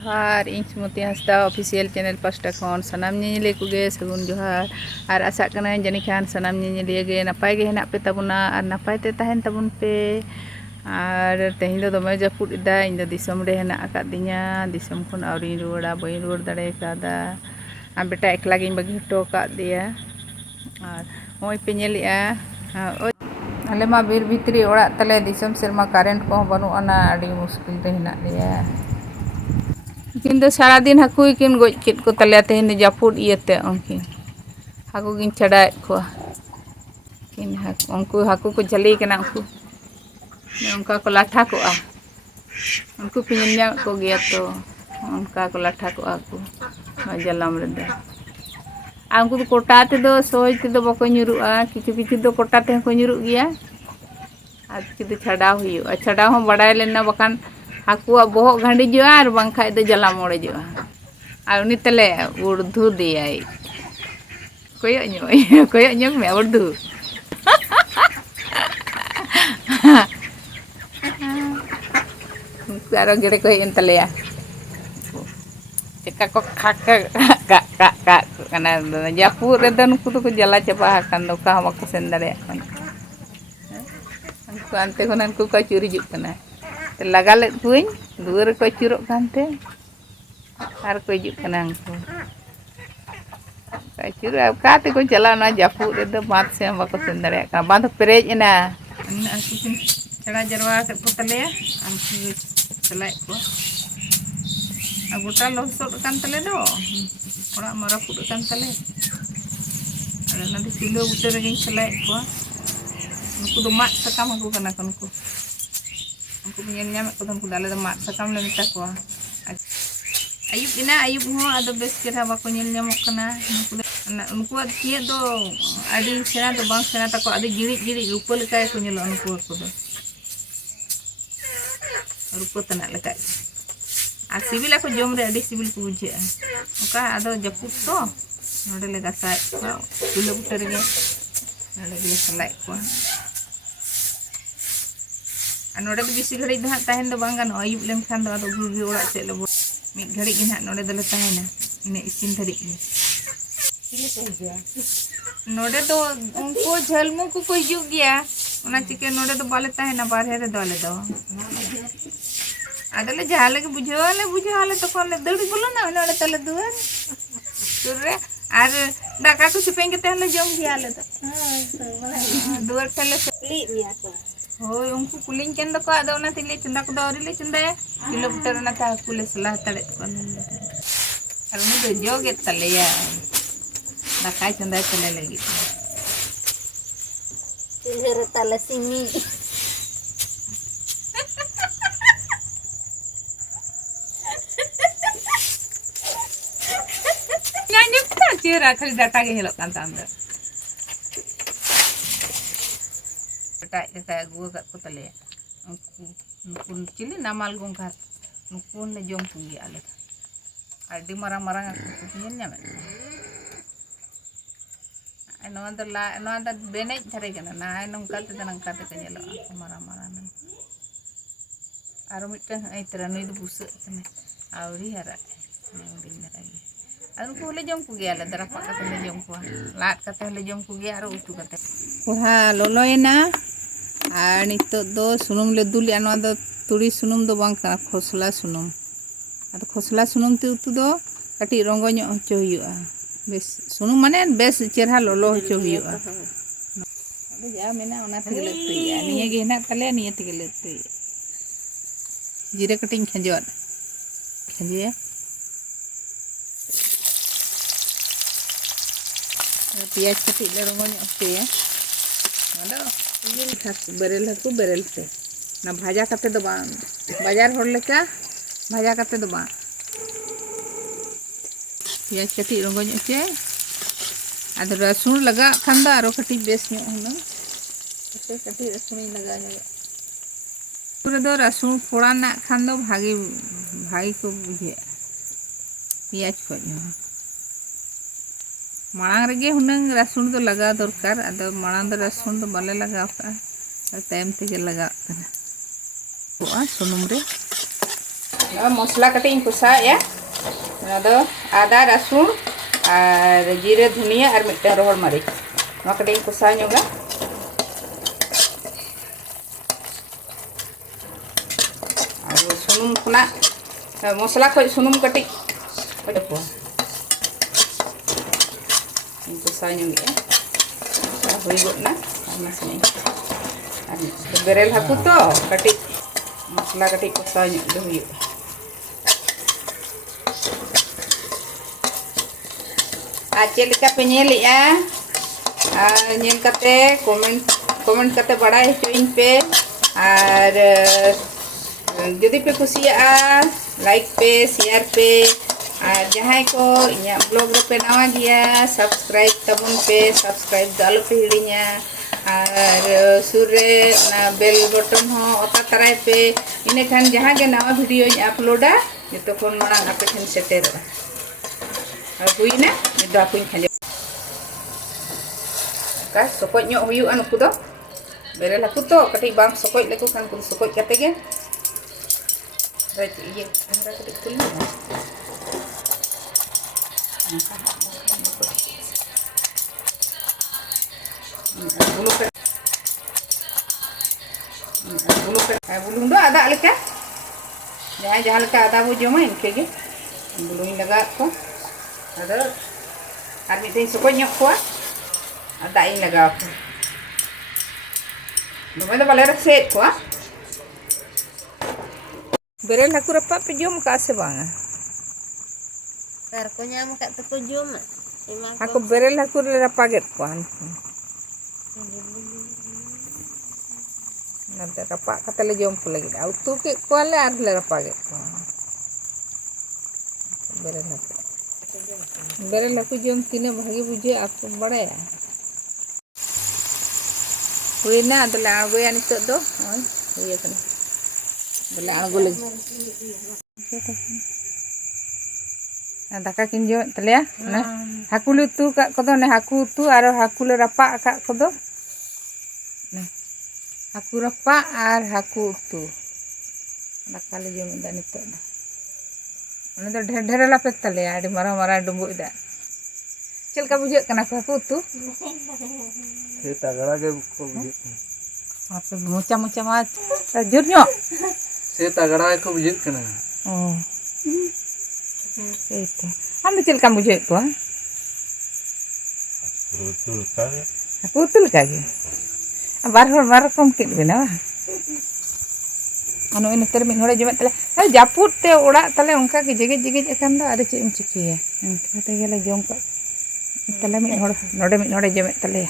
जोहार इन सुमति Hansda official channel pasta खन सानाम निले कुगे सगुन जोहार और आशा करना जानी खान सानाम निले गे नपाय गे हेना पे ताबुना और नपाय ते तहन ताबुन पे और तेहिं दो दमे जापुद इदा इन दो दिसम रे हेना आकादिया दिसम खन आवरी रुवाड़ा बई रुवाड़ दाड़े कादा आ बेटा एकला गिन बगी हटो का दिया और होय पे नेलिया आले मा बीर भितरी ओड़ा तले दिसम सेरमा कारेंट को बनु अना आडी मुश्किल रे हेना लिया किन सारा दिन हाकू किन गज केट को तले तेहन जापुद इयते उनकिन हाकू किन छड़ाएत को किन उनको हाकू को जली कना उनका को लाठा को उनको पिन न्या को गया तो उनका को लाठा को आकू जलाम रे आ उनको कोटा ते दो सोय ते दो बको nyuruआ किछु किछु दो कोटा ते को nyuruग गया आ किछु छड़ा हुई छड़ा हो बड़ाय लेना बकान हाकुआ बोहक घांडी जो और बांखा दो जला मोड़े जो और उनी तले उर्दू दिया कोयो ᱧᱚᱜ में उर्दू आरो गेड़े को हेन तलेया चेका को का कना जापुर रे दन को तो जला चबा हकन दो का हम को सेन दाड़े उनको अंते खनन को का चुरी जुक कना लगा ले कुኝ दुआर को चुरो कानते आर को जुक कना उनको का चुरो काते को चला ना जापुर रे दो बात से हम को सेन दाड़े का बांध पेरेज एना छड़ा जरवा के पुतले अंकी चलाए को गोटा लसोद कान तले दो ओड़ा मारा पुद कान तले अरे ना दि किलो बुटे रे गिन चलाए को उनको दो माट सकाम को कना उनको बिन ᱧᱟᱢ को उनको दाले दो माट सकाम ले मिता को आयुब इना आयुब हो आदो बेस केरा बाको ñel ñamok kana उनको तिए दो आदि सेना दो बांग सेना तको आदि जिरि जिरि रूप लेकाय को ñelo उनको को दो रूप तना लेकाय आ सिविल को जम रे आदि सिविल को बुझे ओका आदो जपुत तो नोडे ले गसाय किलो बुटे रे नोडे ले सलाय को आ नोडे दो बिसी घड़ी दहा तहन दो बांग गानो आयुब लेम खान दो आदो गुगी ओड़ा से ले मिद घड़ी गे ना नोडे दले तहना इने इसिन धरी नोडे तो उनको झलमु को हिजुग गया ओना चिके नोडे तो बाले तहना बारहे रे दो आले दो आदले जहाले के बुझाले तो कोन दड़ी बोलो ना नोडे तले दुआर सुरे आर दाका को सुपेंगे तहले जम दियाले तो दुआर तले ली मिया तो होय उनको कुलिंग केन दो को आदो ना तिले चंदा को दौरी ले चंदा किलो बुटर ना ता कुले सलाह तड़े कोन आर उनी दो जोगे तले या दाका चंदा तले लगी तेरे तले सिमी चेहरा खाली डाटा के हेलो कान तांदा बेटा का गुआ का को तले उनको चिली नामाल गोंगा उनको ले जोम पुगी आले आडी मारा मारा को ñel ñame no anda benej thare kana na nongka te nangka te ñelo मारा मारा न आरो मिटन आई तरा नई दो बुस तने आवरी हरा दिन रही उनको ले जम को गया दरा पाका ले जम को लाट कते ले जम को गया आरो उतु कते कोहा लोलोयना आर नितो दो सुनुम ले दुलिया नो दो तुड़ी सुनुम दो बांग का खोसला सुनुम आदो खोसला सुनुम ते उतु दो कटी रंगो ᱧᱚᱜ होचो हुआ बेस सुनुम माने बेस चेहरा लोलो होचो हुआ आदो जा मेना ओना ते ले तुया निये गे ना तले निये ते ले तुया जीरे कटिंग खंजोन खंजे पियाज कटी ले रंगो ᱧᱚᱜ पे आदो ये खास बेरेल हकू बेरेल ते ना भाजा कते दो बा बाजार होड़ लेका भाजा कते दो बा पियाज कटी रंगो ᱧᱚᱜ चे आदो रसुन लगा खान दो आरो कटी बेस ᱧᱚᱜ हुना कटे कटी रसुन लगा ᱧᱚᱜ पूरे दो रसुन फोड़ा ना खान दो भागी भागी को बुझे पियाज को मांग रे हुनंग रसुन तो लगा दरकार आदो मांग दो रसुन तो बाले लगा टाइम ते लगा सुनुम रे मसला कटी कुसा या आदा रसुन और जीरे धनिया और मिट्टे रोहड़ मरीच कटी कुसा सुनुम खुना मसला खो सुनुम कटी कुसा हुईगोना बेरेल हाकू तो कटी मसला कटी कुसा चेका पे कमेंट करते बड़ा हचोइन पे और जदि पे कुसिया लाइक पे शेयर पे और जहाँ को इन ब्लॉग पे नवा गया सब्सक्राइब तबन पे सब्सक्राइब तो आलो पे हिड़िया और सुर बेल बटन हो अता तराय पे इने खान जहाँ के नवा वीडियो अपलोडा जो खन मांग आपे ठेन सेटेरोगा हुईना दाकुኝ खाजे का सकोज ᱧᱚᱜ हुयुआ नुकु दो बेरेल हाकु तो कटी बाम सकोज लेको खान कुल सकोज कते गे ये हमरा कटी तुल बुलुंग दो आदा लेका जहाँ लेका आदा बो जमा इनके गे बुलुंग लगा को और मिट्टी सकोज को दाई लगा दमे तो बाले सेट को बेरेल हाकु रपा पे जम का से बांगा को nyam kat tu jom हाकु बेरेल हाकु ले रपा गेट को नंतर रपा कते ले जम को लगी उतु के को ले आर ले रपा गेट को बेरेल हाकु जम तीने भागी बुझे आपको बड़ाया हुईना अदले आगोया नितो दो हुई कना बले आगो लगी दाका किन जो तलेया ना हाकु ले तू का कदो ने हाकु तू और हाकु ले रपा का कदो ने हाकु रपा और हाकु तू दाका ले जो दा नितो दा उन तो ढेर ढेर ला पे तलेया आडी मारा मारा डुंबु दा चलका बुझे कना हाकु तू से तगड़ा के को बुझे आपे मोचा मोचा मा जोर ᱧᱚᱜ से तगड़ा को बुझे कना ओ सेटा हम चलका बुझे को पुतुल का गे बार रकम के बेना अनु इन तर मिन होड़े जमे तले जापुट ते ओड़ा तले उनका के जगे जगे एखान दो अरे चेम चिकिया उनका गेले जम का तले मिन होड़े जमे तले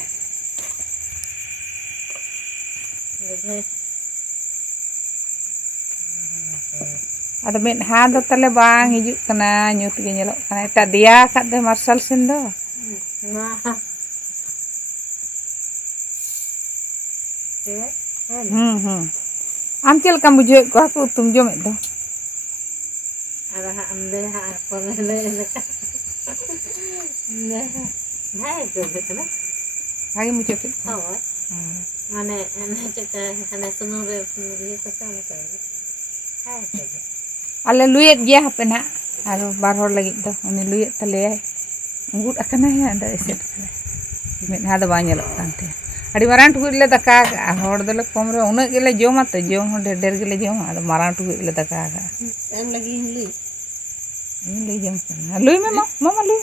अद में हा दो तले बांग हिजु कना न्यूत गे नेलो कना एटा दिया का दे मार्शल सिन दो आम चल का मुझे को को तुम जो में दो अरे अंदर हा पर ले ने भाई तो देखना भागे मुझे के हां माने ने चका खाना सुनो रे ये तो सब कर हां अले लुयत गया हपना आरो बार होड़ लगी दो उनी लुयत तले गुड अकना है अंदर एसेट में हा दो बा नेलो कांते अड़ी मारान टुकुर ले दका होड़ दले कम रे उना गेले जोमा तो जोम हो ढेर ढेर गेले जोम आरो मारान टुकुर ले दका एम लगी लुई लुई जोम लुई में मामा लुई